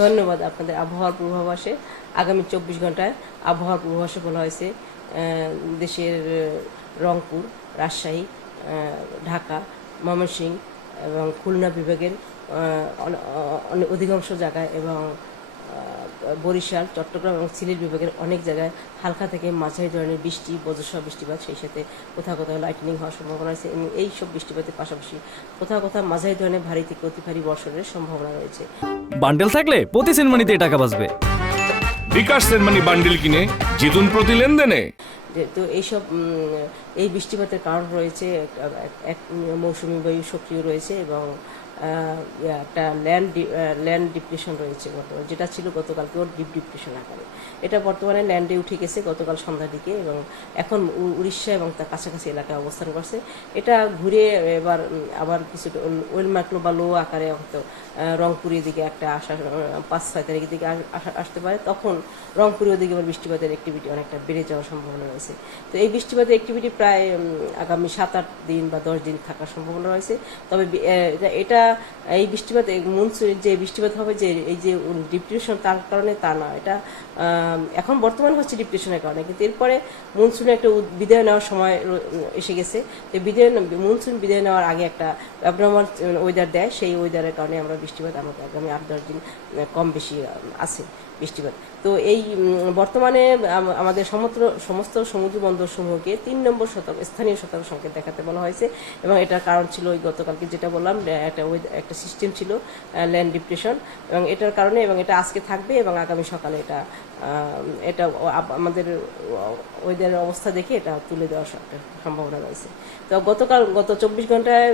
ধন্যবাদ। আপনাদের আবহাওয়ার পূর্বাভাসে আগামী 24 ঘন্টায় আবহাওয়ার পূর্বাভাসে বলা হয়েছে দেশের রংপুর, রাজশাহী, ঢাকা, ময়মনসিংহ এবং খুলনা বিভাগের অধিকাংশ জায়গায় এবং বরিশাল, চট্টগ্রাম এবং সিলেট বিভাগের অনেক জায়গায় হালকা থেকে মাঝারি ধরনের বৃষ্টি, বজ্রসহ বৃষ্টিপাত, সেই সাথে কোথাও কোথাও লাইটনিং হওয়ার সম্ভাবনা আছে এবং এই সব বৃষ্টিপাতের পাশাপাশি কোথাও কোথাও মাঝারি ধরনের ভারী থেকে অতি ভারী বর্ষণের সম্ভাবনা রয়েছে। বান্ডেল থাকলে প্রতি সেনমানিতে টাকা বাঁচবে। বিকাশ সেনমানি বান্ডেল কিনে জিতুন প্রতি লেনদেনে। তো এইসব এই বৃষ্টিপাতের কারণ রয়েছে, এক মৌসুমি বায়ু সক্রিয় রয়েছে এবং একটা ল্যান্ড ডিপ্রেশন রয়েছে বর্তমানে, যেটা ছিল গতকালকে ওর ডিপ ডিপ্রেশন আকারে। এটা বর্তমানে ল্যান্ডে উঠে গেছে গতকাল সন্ধ্যার দিকে এবং এখন উড়িষ্যা এবং তার কাছাকাছি এলাকায় অবস্থান করছে। এটা ঘুরে এবার আবার কিছু ওয়েলমার্কলো বা লো আকারে হয়তো রংপুরের দিকে একটা আসা 5-6 তারিখের দিকে আসতে পারে। তখন রংপুরের দিকে আবার বৃষ্টিপাতের অ্যাক্টিভিটি অনেকটা বেড়ে যাওয়ার সম্ভাবনা রয়েছে। তো এই বৃষ্টিপাতের অ্যাক্টিভিটি প্রায় আগামী 7-8 দিন বা 10 দিন থাকার সম্ভাবনা রয়েছে। তবে এটা এই বৃষ্টিপাত মনসুনের যে বৃষ্টিপাত হবে যে এই যে ডিপ্রেশন তার কারণে তা না, এটা এখন বর্তমান হচ্ছে ডিপ্রেশনের কারণে, কিন্তু এরপরে মনসুনের একটা বিদায় নেওয়ার সময় এসে গেছে। তো মনসুন বিদায় নেওয়ার আগে একটা অ্যাবনর্মাল ওয়েদার দেয়, সেই ওয়েদারের কারণে আমরা বৃষ্টিপাত আমাদের আগামী 8-10 দিন কম বেশি আছে বৃষ্টিপাত। তো এই বর্তমানে আমাদের সমস্ত সমুদ্র বন্দর সমূহকে 3 নম্বর স্থানীয় সতর্ক সংকেত দেখাতে বলা হয়েছে এবং এটার কারণ ছিল ওই গতকালকে যেটা বললাম, একটা সিস্টেম ছিল ল্যান্ড ডিপ্রেশন এবং এটার কারণে, এবং এটা আজকে থাকবে এবং আগামী সকালে এটা আমাদের ওয়েদারের অবস্থা দেখে এটা তুলে দেওয়ার একটা সম্ভাবনা রয়েছে। তো গত 24 ঘন্টায়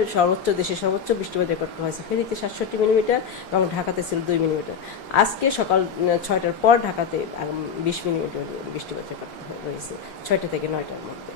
দেশের সর্বোচ্চ বৃষ্টিপাত রেকর্ড করা হয়েছে ফেনীতে 67 মিলিমিটার এবং ঢাকাতে ছিল 2 মিলিমিটার। আজকে সকাল 6টার পর ঢাকাতে 20 মিলিমিটার বৃষ্টিপাত রেকর্ড রয়েছে 6টা থেকে 9টার মধ্যে।